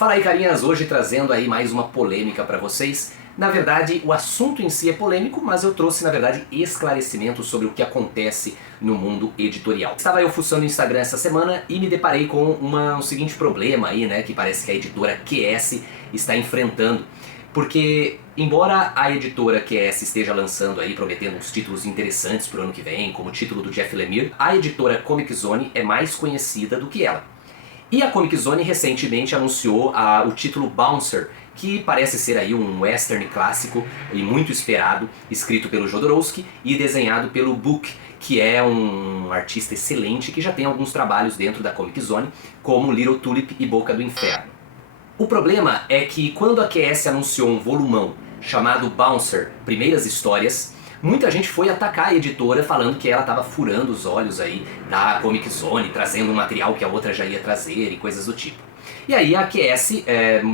Fala aí, carinhas, hoje trazendo aí mais uma polêmica para vocês. Na verdade, o assunto em si é polêmico, mas eu trouxe, na verdade, esclarecimentos sobre o que acontece no mundo editorial. Estava eu fuçando no Instagram essa semana e me deparei com um seguinte problema aí, né, que parece que a editora QS está enfrentando. Porque, embora a editora QS esteja lançando aí, prometendo uns títulos interessantes pro ano que vem, como o título do Jeff Lemire, a editora Comic Zone é mais conhecida do que ela. E a Comic Zone recentemente anunciou o título Bouncer, que parece ser aí um western clássico e muito esperado, escrito pelo Jodorowsky e desenhado pelo Book, que é um artista excelente que já tem alguns trabalhos dentro da Comic Zone, como Little Tulip e Boca do Inferno. O problema é que quando a QS anunciou um volumão chamado Bouncer, Primeiras Histórias, muita gente foi atacar a editora falando que ela estava furando os olhos aí da Comic Zone, trazendo um material que a outra já ia trazer e coisas do tipo. E aí a QS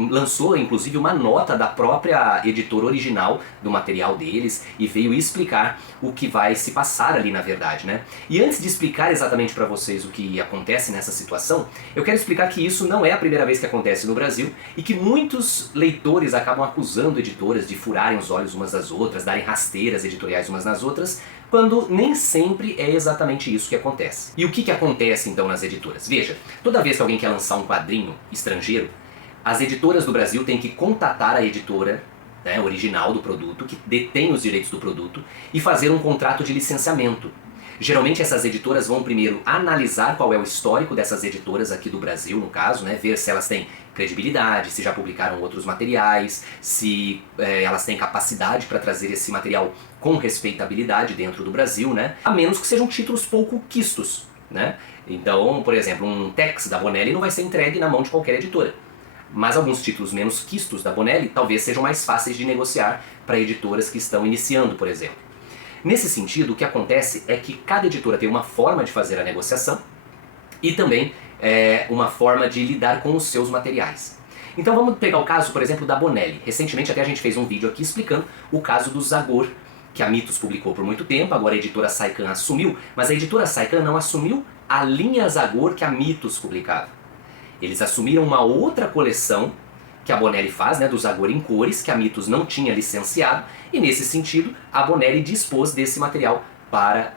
lançou inclusive uma nota da própria editora original do material deles e veio explicar o que vai se passar ali na verdade, né? E antes de explicar exatamente para vocês o que acontece nessa situação, eu quero explicar que isso não é a primeira vez que acontece no Brasil e que muitos leitores acabam acusando editoras de furarem os olhos umas das outras, darem rasteiras editoriais umas nas outras, quando nem sempre é exatamente isso que acontece. E o que acontece então nas editoras? Veja, toda vez que alguém quer lançar um quadrinho estrangeiro, as editoras do Brasil têm que contatar a editora, né, original do produto, que detém os direitos do produto, e fazer um contrato de licenciamento. Geralmente essas editoras vão primeiro analisar qual é o histórico dessas editoras aqui do Brasil, no caso, né, ver se elas têm credibilidade, se já publicaram outros materiais, se elas têm capacidade para trazer esse material com respeitabilidade dentro do Brasil, né, a menos que sejam títulos pouco quistos, né. Então, por exemplo, um Tex da Bonelli não vai ser entregue na mão de qualquer editora. Mas alguns títulos menos quistos da Bonelli talvez sejam mais fáceis de negociar para editoras que estão iniciando, por exemplo. Nesse sentido, o que acontece é que cada editora tem uma forma de fazer a negociação e também uma forma de lidar com os seus materiais. Então vamos pegar o caso, por exemplo, da Bonelli. Recentemente até a gente fez um vídeo aqui explicando o caso do Zagor, que a Mitos publicou por muito tempo, agora a editora Saikan assumiu, mas a editora Saikan não assumiu a linha Zagor que a Mitos publicava. Eles assumiram uma outra coleção que a Bonelli faz, né, do Zagor em cores, que a Mitos não tinha licenciado, e nesse sentido a Bonelli dispôs desse material para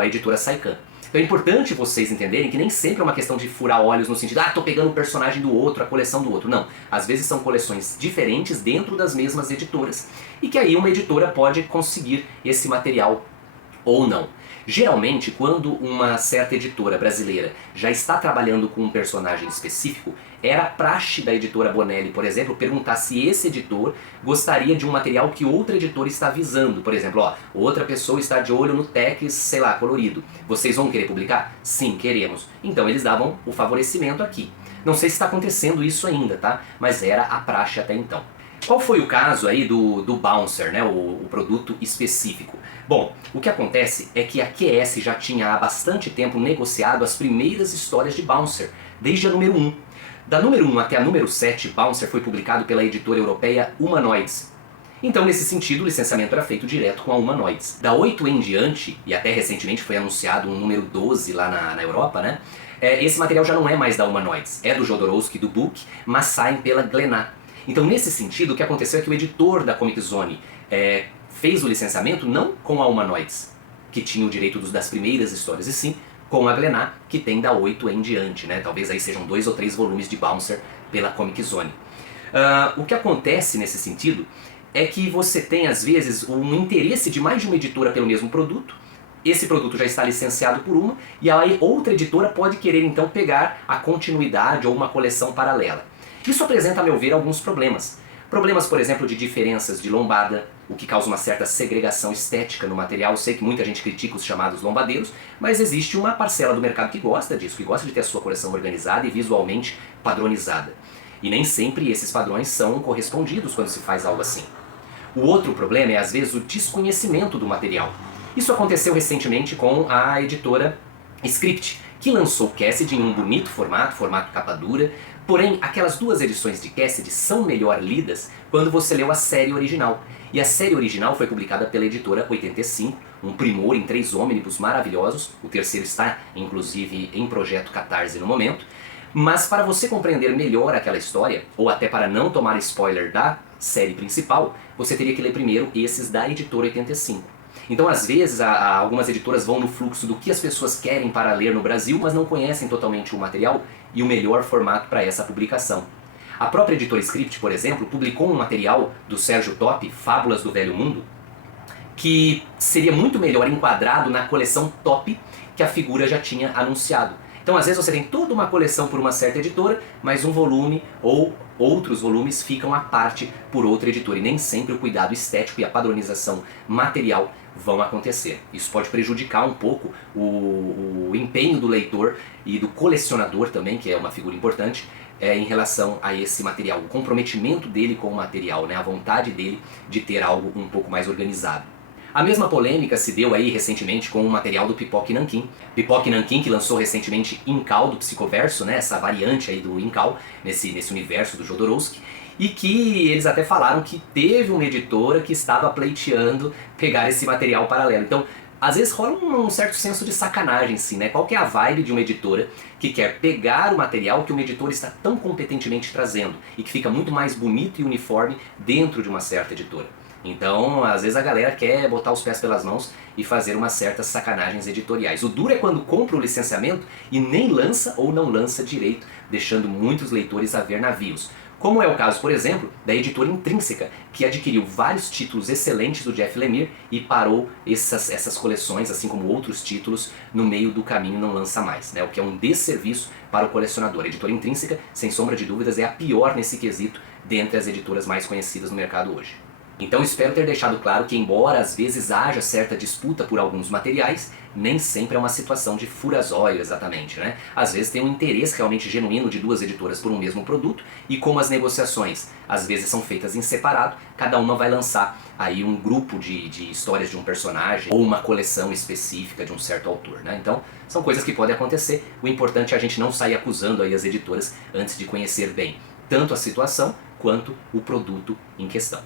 a editora Saikan. Então é importante vocês entenderem que nem sempre é uma questão de furar olhos no sentido, tô pegando o personagem do outro, a coleção do outro. Não, às vezes são coleções diferentes dentro das mesmas editoras, e que aí uma editora pode conseguir esse material ou não. Geralmente, quando uma certa editora brasileira já está trabalhando com um personagem específico, era praxe da editora Bonelli, por exemplo, perguntar se esse editor gostaria de um material que outra editora está visando. Por exemplo, outra pessoa está de olho no Tex, sei lá, colorido. Vocês vão querer publicar? Sim, queremos. Então eles davam o favorecimento aqui. Não sei se está acontecendo isso ainda, tá? Mas era a praxe até então. Qual foi o caso aí do Bouncer, né, o produto específico? Bom, o que acontece é que a QS já tinha há bastante tempo negociado as primeiras histórias de Bouncer, desde a número 1. Da número 1 até a número 7, Bouncer foi publicado pela editora europeia Humanoids. Então, nesse sentido, o licenciamento era feito direto com a Humanoids. Da 8 em diante, e até recentemente foi anunciado um número 12 lá na Europa, né? Esse material já não é mais da Humanoids, é do Jodorowsky, do Book, mas saem pela Glénat. Então, nesse sentido, o que aconteceu é que o editor da Comic Zone fez o licenciamento não com a Humanoids, que tinha o direito das primeiras histórias, e sim com a Glénat, que tem da 8 em diante, né? Talvez aí sejam 2 ou 3 volumes de Bouncer pela Comic Zone. O que acontece nesse sentido é que você tem, às vezes, um interesse de mais de uma editora pelo mesmo produto. Esse produto já está licenciado por uma, e aí outra editora pode querer então pegar a continuidade ou uma coleção paralela. Isso apresenta, a meu ver, alguns problemas. Problemas, por exemplo, de diferenças de lombada, o que causa uma certa segregação estética no material. Eu sei que muita gente critica os chamados lombadeiros, mas existe uma parcela do mercado que gosta disso, que gosta de ter a sua coleção organizada e visualmente padronizada. E nem sempre esses padrões são correspondidos quando se faz algo assim. O outro problema é, às vezes, o desconhecimento do material. Isso aconteceu recentemente com a editora Script, que lançou Cassidy em um bonito formato capa dura, porém aquelas duas edições de Cassidy são melhor lidas quando você leu a série original. E a série original foi publicada pela editora 85, um primor em 3 ônibus maravilhosos, o terceiro está inclusive em projeto Catarse no momento, Mas para você compreender melhor aquela história, ou até para não tomar spoiler da série principal, você teria que ler primeiro esses da Editora 85. Então, às vezes, algumas editoras vão no fluxo do que as pessoas querem para ler no Brasil, mas não conhecem totalmente o material e o melhor formato para essa publicação. A própria Editora Script, por exemplo, publicou um material do Sérgio Top, Fábulas do Velho Mundo, que seria muito melhor enquadrado na coleção Top que a figura já tinha anunciado. Então, às vezes você tem toda uma coleção por uma certa editora, mas um volume ou outros volumes ficam à parte por outra editora. E nem sempre o cuidado estético e a padronização material vão acontecer. Isso pode prejudicar um pouco o empenho do leitor e do colecionador também, que é uma figura importante, em relação a esse material. O comprometimento dele com o material, né? A vontade dele de ter algo um pouco mais organizado. A mesma polêmica se deu aí recentemente com o material do Pipoca e Nanquim. Pipoca e Nanquim, que lançou recentemente Incal do Psicoverso, né, essa variante aí do Incal, nesse universo do Jodorowsky, e que eles até falaram que teve uma editora que estava pleiteando pegar esse material paralelo. Então, às vezes rola um certo senso de sacanagem, sim, né? Qual que é a vibe de uma editora que quer pegar o material que uma editora está tão competentemente trazendo e que fica muito mais bonito e uniforme dentro de uma certa editora? Então, às vezes a galera quer botar os pés pelas mãos e fazer umas certas sacanagens editoriais. O duro é quando compra o licenciamento e nem lança ou não lança direito, deixando muitos leitores a ver navios. Como é o caso, por exemplo, da editora Intrínseca, que adquiriu vários títulos excelentes do Jeff Lemire e parou essas coleções, assim como outros títulos, no meio do caminho e não lança mais, né? O que é um desserviço para o colecionador. A editora Intrínseca, sem sombra de dúvidas, é a pior nesse quesito dentre as editoras mais conhecidas no mercado hoje. Então espero ter deixado claro que, embora às vezes haja certa disputa por alguns materiais, nem sempre é uma situação de furazóio exatamente, né? Às vezes tem um interesse realmente genuíno de duas editoras por um mesmo produto, e como as negociações às vezes são feitas em separado, cada uma vai lançar aí um grupo de histórias de um personagem ou uma coleção específica de um certo autor, né? Então são coisas que podem acontecer. O importante é a gente não sair acusando aí as editoras antes de conhecer bem tanto a situação quanto o produto em questão.